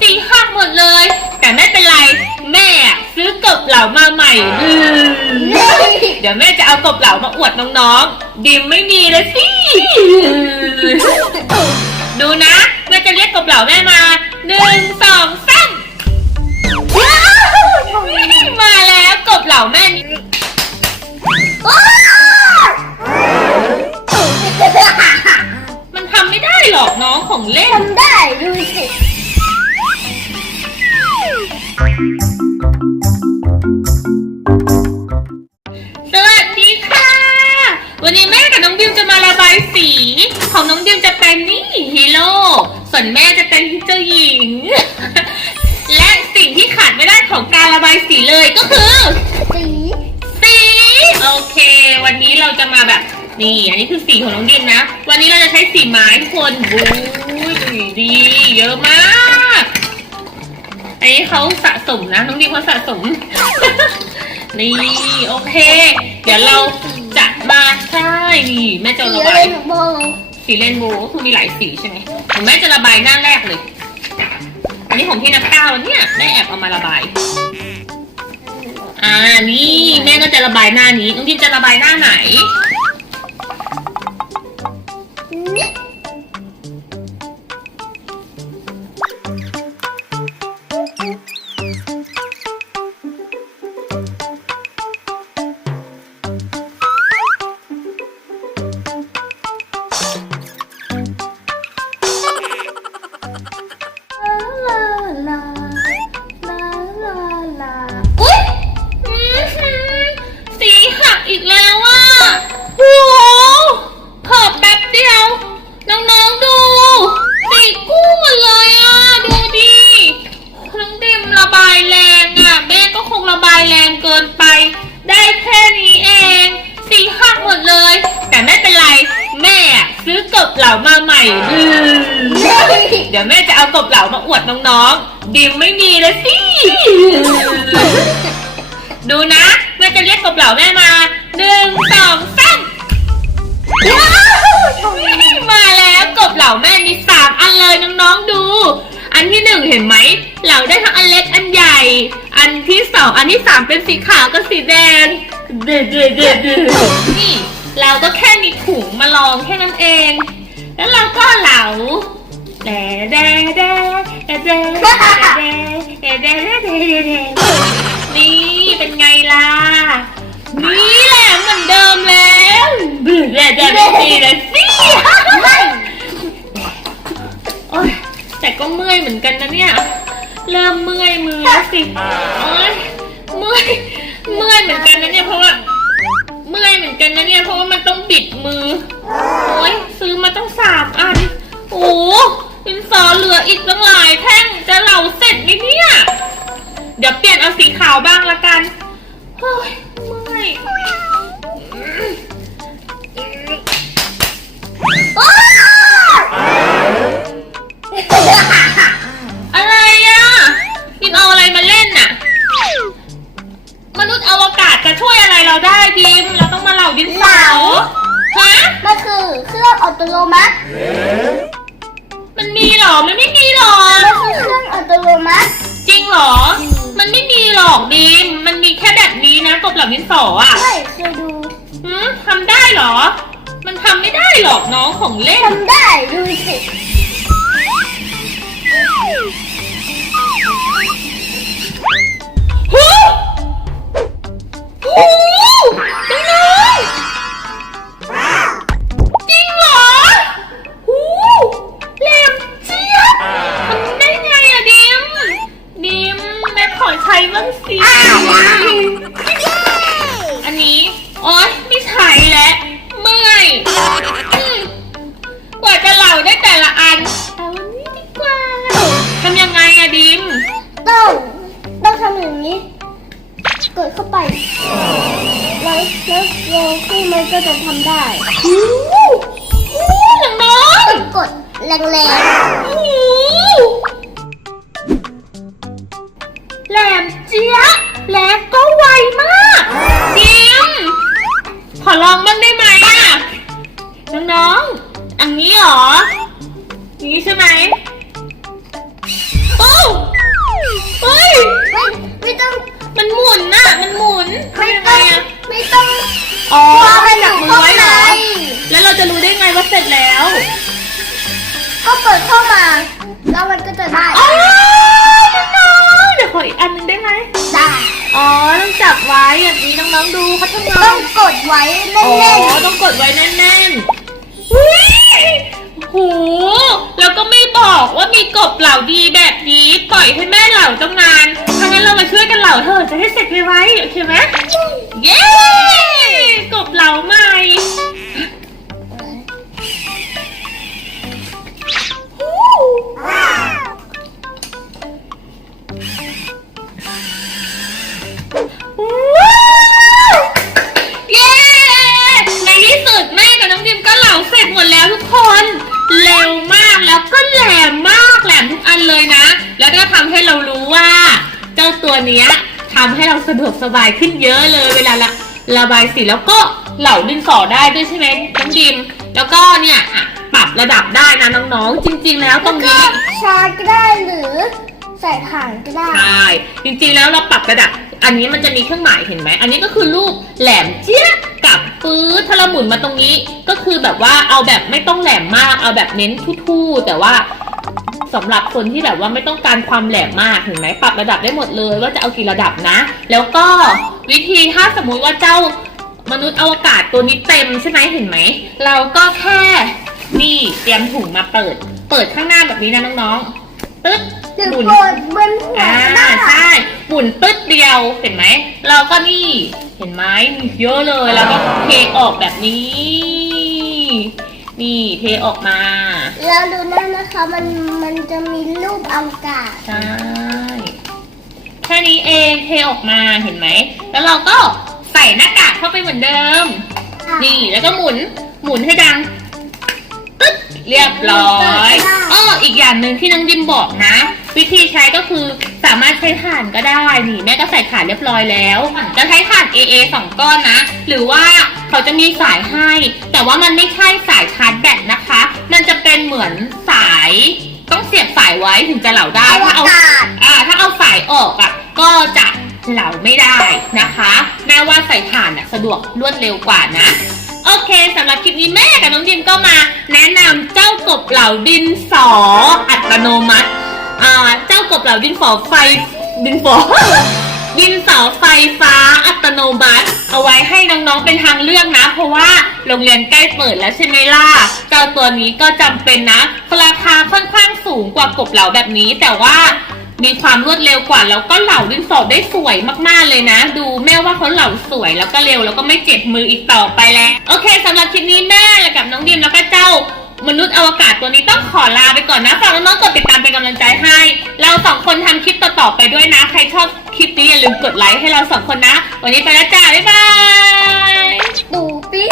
สีหักหมดเลย แต่ไม่เป็นไร แม่อะซื้อกบเหลามาใหม่อืมเดี๋ยวแม่จะเอากบเหลามาอวดน้องๆ ดิมไม่มีเลยสิ ดูนะแม่จะเรียกกบเหลาแม่มาหนึ่งสองส สวัสดีค่ะ วันนี้แม่กับน้องดิวจะมาระบายสี ของน้องดิวจะเป็นนี่ฮีโร่ส่วนแม่จะเป็นเจ้าหญิง และสิ่งที่ขาดไม่ได้ของการระบายสีเลยก็คือ สีสีโอเค วันนี้เราจะมาแบบนี่อันนี้คือสีของน้องดินนะ วันนี้เราจะใช้สีไม้คนบูยดีเยอะมาก อันนี้เขาสะสมนะน้องดินเขาสะสม นี่โอเค เดี๋ยวเราจะมาใช่นี่แม่จะสีระอะไรบายหนูบอกสีเรนโบว์ก็คือมีหลายสีใช่ไหมเดี๋ยวแม่จะระบายหน้าแรกเลย อันนี้ของพี่นักก้าวเนี่ยแม่แอบเอามาระบาย อ่านี่แม่ก็จะระบายหน้านี้น้องดิมจะระบายหน้าไหนนี่ บเหลามาใหม่อืมเดี๋ยวแม่จะเอากบเหล่ามาอวดน้องๆ ดิมไม่มีเลยสิ ดูนะแม่จะเรียกกบเหล่าแม่มาหนึ่งสองสามมาแล้วกบเหล่าแม่มีสามอันเลยน้องๆดู อันที่หนึ่งเห็นไหมเหล่าได้ทั้งอันเล็กอันใหญ่ อันที่สองอันที่สามเป็นสีขาวกับสีแดงเดือดเดือดเดือดเดือดนี่เราก็แค่มีถุงมาลองแค่นั้นเอง แล้วเราก็เหลาแดแดแดแดแดแดแดแดแดนี่เป็นไงล่ะ นี่แหละเหมือนเดิมแล้วบื้อแดแดแดดีเลยสิโอ๊ยแต่ก็เมื่อยเหมือนกันนะเนี่ย เริ่มเมื่อยมือแล้วสิโอ๊ยเมื่อยเมื่อยเหมือนกันนะเนี่ยเพราะว่าเมื่อยเหมือนกันนะเนี่ยเพราะว่ามันต้องบิดมือโอ๊ย ซื้อมาต้องสามอัน โอ้ดินซอเหลืออีกตั้งหลายแท่งจะเหลาเสร็จไหมเนี่ย เดี๋ยวเปลี่ยนเอาสีขาวบ้างละกัน เฮ้ยเมื่อย มัติมันมีเหรอ มันไม่มีหรอกมันคือเครื่องอัตโนมัติจริงเหรอ มันไม่มีหรอกดิมมันมีแค่แบบนี้นะกบเหล่าดินสออะใช่เคยดูหืมทำได้เหรอ มันทำไม่ได้หรอกน้องของเล่น ทำได้ดูสิ มันก็จะทำได้ หูหูน้อง กดแรงๆ อ๋อเพราะให้มันอจับยู่มือข้างไว้เหในรอแล้วเราจะรู้ได้ไงว่าเสร็จแล้วก็เปิดเข้ามา แล้วมันก็จะได้อ๋อน้องๆเดี๋ยวขออีกอันหนึงได้ไหมได้อ๋อต้องจับไว้อย่างนี้น้องๆดูเขาทำงาต้อนงกดไว้แน่อ๋อนต้องกดไว้แน่นๆอุ๊ยโหแล้วก็ไม่บอกว่ามีกบเหล่าดีแบบนี้ปล่อยให้แม่เหล่าตั้งนานถ้างั้นเรามาช่วยกันเหล่าเถอะจะให้เสร็จไวๆโอเคไหมเย้ก ทำให้เราสะดวกสบายขึ้นเยอะเลย เวลาละระบายสีแล้วก็เหลาดินสอได้ด้วยใช่ไหมน้องดิม แล้วก็เนี่ยอะปรับระดับได้นะน้องๆ จริง ๆ แล้วๆตรงก็นี้ชาร์จก็ได้หรือใส่ถ่านก็ได้ใช่จริงๆแล้วเราปรับระดับ อันนี้มันจะมีเครื่องหมายเห็นไหม อันนี้ก็คือรูปแหลมเจี๊ยบกับปื๊ดถ้าเราหมุนมาตรงนี้ ก็คือแบบว่าเอาแบบไม่ต้องแหลมมาก เอาแบบเน้นทู่ๆแต่ว่า สำหรับคนที่แบบว่าไม่ต้องการความแหลมมากเห็นไหมปรับระดับได้หมดเลยว่าจะเอากี่ระดับนะ แล้วก็วิธีถ้าสมมุติว่าเจ้ามนุษย์อวกาศตัวนี้เต็มใช่ไหมเห็นไหม เราก็แค่นี่เตรียมถุงมาเปิด เปิดข้างหน้าแบบนี้นะน้องๆตึ๊ดหรือหมุนกดบนหัวอ่าก็ได้ใช่หมุนตึ๊ดเดียวเห็นไหม เราก็นี่เห็นไหมมีเยอะเลยแล้วก็เทออกแบบนี้ นี่เทออกมาแล้วดูนั่นนะคะมันมันจะมีรูปอวกาศใช่แค่นี้เองเทออกมาเห็นไหม แล้วเราก็ใส่หน้ากากเข้าไปเหมือนเดิม นี่แล้วก็หมุนหมุนให้ดังตึ๊ดเรียบร้อยอ้ออีกอย่างหนึ่งที่น้องดิมบอกนะ วิธีใช้ก็คือสามารถใช้ถ่านก็ได้นี่แม่ก็ใส่ถ่านเรียบร้อยแล้วจะใช้ถ่าน AA สองก้อนนะ หรือว่า เขาจะมีสายให้ แต่ว่ามันไม่ใช่สายชาร์จแบตนะคะ มันจะเป็นเหมือนสาย ต้องเสียบสายไว้ถึงจะเหลาได้อวถ้าเอากาศอ่าถ้าเอาสายออกอะ ก็จะเหลาไม่ได้นะคะแม่ว่าใส่ถ่านอะสะดวกรวดเร็วกว่านะ โอเคสำหรับคลิปนี้แม่กับน้องดิมก็มา แนะนำเจ้ากบเหลาดินสออัตโนมัติอ่าเจ้ากบเหลาดินสอไฟดินสอ ดินเสอไฟฟ้าอัตโนมัติ เอาไว้ให้น้องๆเป็นทางเลือกนะ เพราะว่าโรงเรียนใกล้เปิดแล้วใช่ไหมล่ะเจ้าตัวนี้ก็จำเป็นนะ ราคาค่อนข้างสูงกว่ากบเหลาแบบนี้ แต่ว่ามีความรวดเร็วกว่าแล้วก็เหล่าดินสอได้สวยมากๆเลยนะ ดูแม่ว่าเขาเหล่าสวยแล้วก็เร็วแล้วก็ไม่เจ็บมืออีกต่อไปแล้ว โอเคสำหรับคลิปนี้แม่กับน้องดิมแล้วก็เจ้ามนุษย์อวกาศตัวนี้ต้องขอลาไปก่อนนะฝากน้องๆกดติดตามเป็นกำลังใจให้ เราสองคนทำคลิปต่อๆไปด้วยนะ ใครชอบ คลิปนี้อย่าลืมกดไลค์ให้เราสองคนนะ วันนี้ไปแล้วจ้า บ๊ายบาย ดูปิ๊